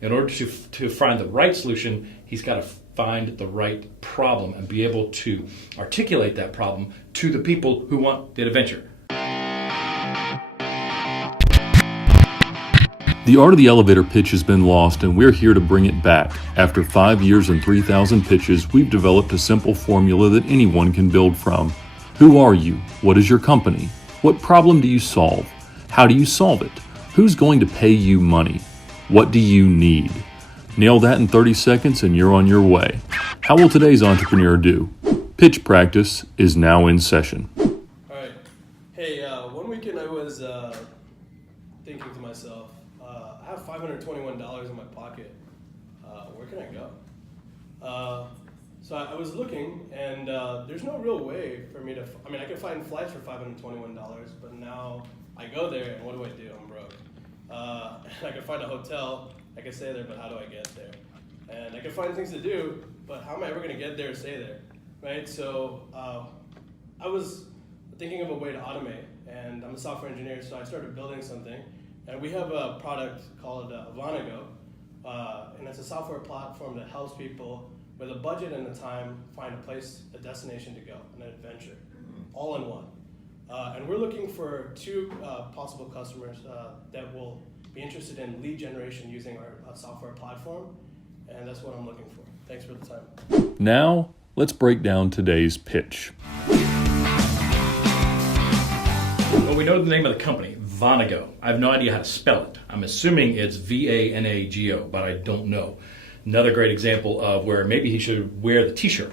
In order to find the right solution, he's got to find the right problem and be able to articulate that problem to the people who want the adventure. The art of the elevator pitch has been lost, and we're here to bring it back. After 5 years and 3,000 pitches, we've developed a simple formula that anyone can build from. Who are you? What is your company? What problem do you solve? How do you solve it? Who's going to pay you money? What do you need? Nail that in 30 seconds and you're on your way. How will today's entrepreneur do? Pitch practice is now in session. All right. Hey, one weekend I was thinking to myself, I have $521 in my pocket. Where can I go? So I was looking, and there's no real way for me to, I can find flights for $521, but now I go there, and what do? I'm broke. I can find a hotel, I can stay there, but how do I get there? And I can find things to do, but how am I ever going to get there and stay there, right? So I was thinking of a way to automate, and I'm a software engineer, so I started building something. And we have a product called Vonago, and it's a software platform that helps people with a budget and a time find a destination to go, an adventure, all in one. And we're looking for two possible customers that will be interested in lead generation using our software platform, and that's what I'm looking for. Thanks for the time. Now, let's break down today's pitch. Well, we know the name of the company, Vonago. I have no idea how to spell it. I'm assuming it's V-A-N-A-G-O, but I don't know. Another great example of where maybe he should wear the t-shirt.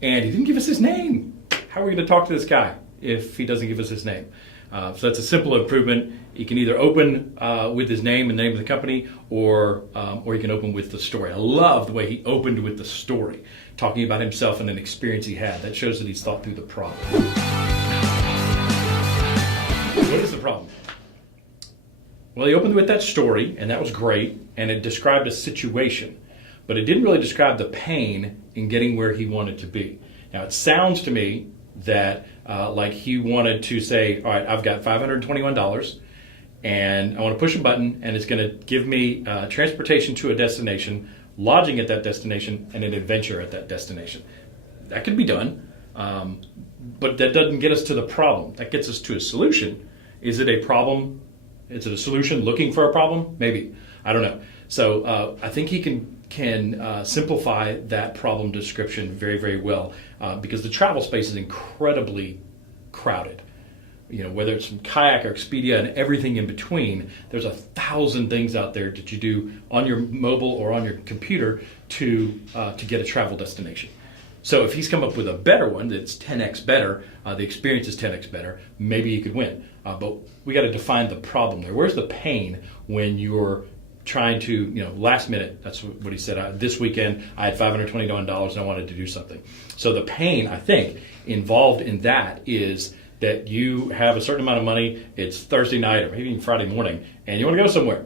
And he didn't give us his name. How are we going to talk to this guy if he doesn't give us his name? So that's a simple improvement. He can either open with his name and the name of the company, or he can open with the story. I love the way he opened with the story, talking about himself and an experience he had. That shows that he's thought through the problem. What is the problem? Well, he opened with that story, and that was great, and it described a situation, but it didn't really describe the pain in getting where he wanted to be. Now, it sounds to me that like he wanted to say, all right, I've got $521, and I want to push a button, and it's going to give me transportation to a destination, lodging at that destination, and an adventure at that destination. That could be done, but that doesn't get us to the problem. That gets us to a solution. Is it a problem? Is it a solution looking for a problem? Maybe. I don't know. So I think he can simplify that problem description very, very well because the travel space is incredibly crowded. You know, whether it's from Kayak or Expedia and everything in between, there's 1,000 things out there that you do on your mobile or on your computer to get a travel destination. So if he's come up with a better one that's 10x better, the experience is 10x better, maybe he could win. But we got to define the problem there. Where's the pain when you're trying to, last minute, that's what he said, this weekend I had $521 and I wanted to do something. So the pain, I think, involved in that is that you have a certain amount of money, it's Thursday night or maybe even Friday morning, and you want to go somewhere.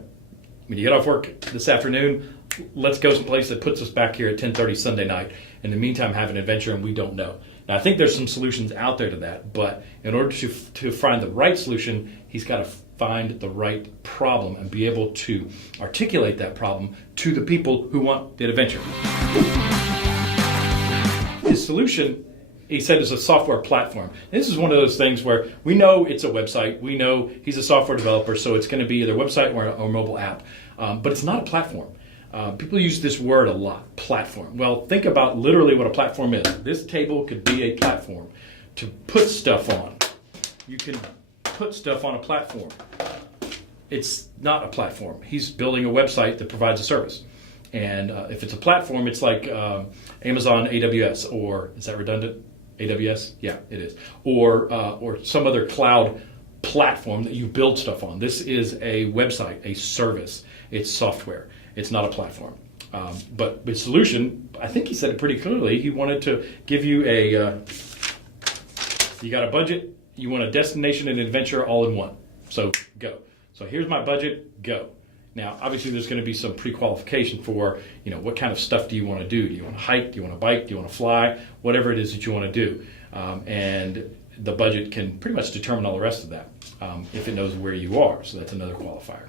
When you get off work this afternoon, let's go someplace that puts us back here at 10:30 Sunday night. In the meantime, have an adventure, and we don't know. Now, I think there's some solutions out there to that, but in order to find the right solution, he's got to find the right problem and be able to articulate that problem to the people who want the adventure. His solution, he said, is a software platform. This is one of those things where we know it's a website. We know he's a software developer, so it's going to be either a website or a mobile app. But it's not a platform. People use this word a lot, platform. Well, think about literally what a platform is. This table could be a platform to put stuff on. You can put stuff on a platform. It's not a platform. He's building a website that provides a service. And if it's a platform, it's like Amazon AWS, or is that redundant? AWS? Yeah, it is. Or some other cloud platform that you build stuff on. This is a website, a service. It's software. It's not a platform. But with solution, I think he said it pretty clearly. He wanted to give you you got a budget, you want a destination and adventure all in one. So go. So here's my budget, go. Now, obviously there's going to be some pre-qualification for, what kind of stuff do you want to do? Do you want to hike? Do you want to bike? Do you want to fly? Whatever it is that you want to do. And the budget can pretty much determine all the rest of that if it knows where you are. So that's another qualifier.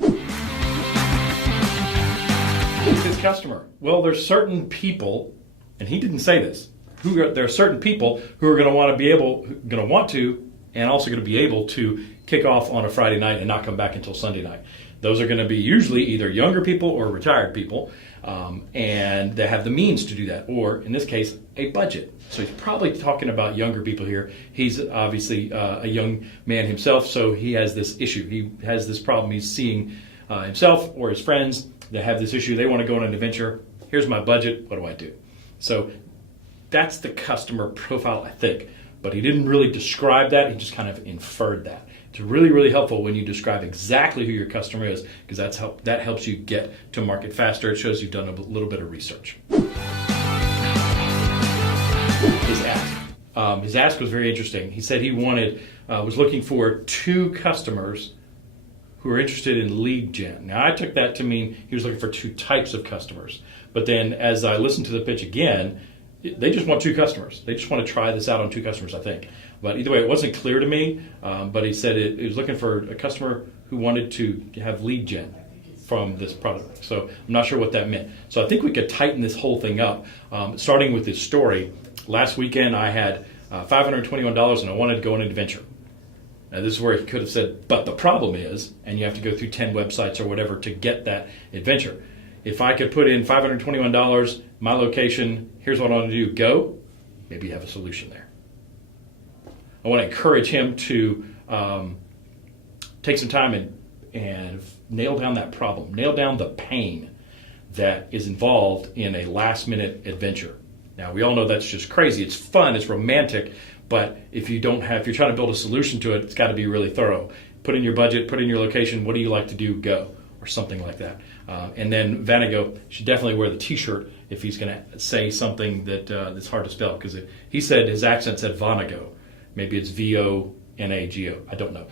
customer? Well, there's certain people, and he didn't say this, there are certain people who are going to want to, and also going to be able to kick off on a Friday night and not come back until Sunday night. Those are going to be usually either younger people or retired people, and they have the means to do that, or in this case, a budget. So he's probably talking about younger people here. He's obviously a young man himself, so he has this issue. He has this problem. He's seeing himself or his friends that have this issue. They want to go on an adventure. Here's my budget. What do I do? So that's the customer profile, I think. But he didn't really describe that. He just kind of inferred that. It's really, really helpful when you describe exactly who your customer is, because that helps you get to market faster. It shows you've done a little bit of research. His ask was very interesting. He said he was looking for 2 customers who are interested in lead gen. Now, I took that to mean he was looking for 2 types of customers. But then as I listened to the pitch again, they just want 2 customers. They just want to try this out on 2 customers, I think. But either way, it wasn't clear to me. But he said he was looking for a customer who wanted to have lead gen from this product. So I'm not sure what that meant. So I think we could tighten this whole thing up, starting with this story. Last weekend, I had $521 and I wanted to go on an adventure. Now, this is where he could have said, but the problem is, and you have to go through 10 websites or whatever to get that adventure. If I could put in $521, my location, here's what I want to do, go, maybe you have a solution there. I want to encourage him to take some time and nail down that problem, nail down the pain that is involved in a last-minute adventure. Now, we all know that's just crazy. It's fun, it's romantic, but if you're trying to build a solution to it, it's got to be really thorough. Put in your budget, put in your location, what do you like to do, go, or something like that. And then Vanago should definitely wear the T-shirt if he's going to say something that's hard to spell, because he said his accent said Vanago. Maybe it's Vonago. I don't know.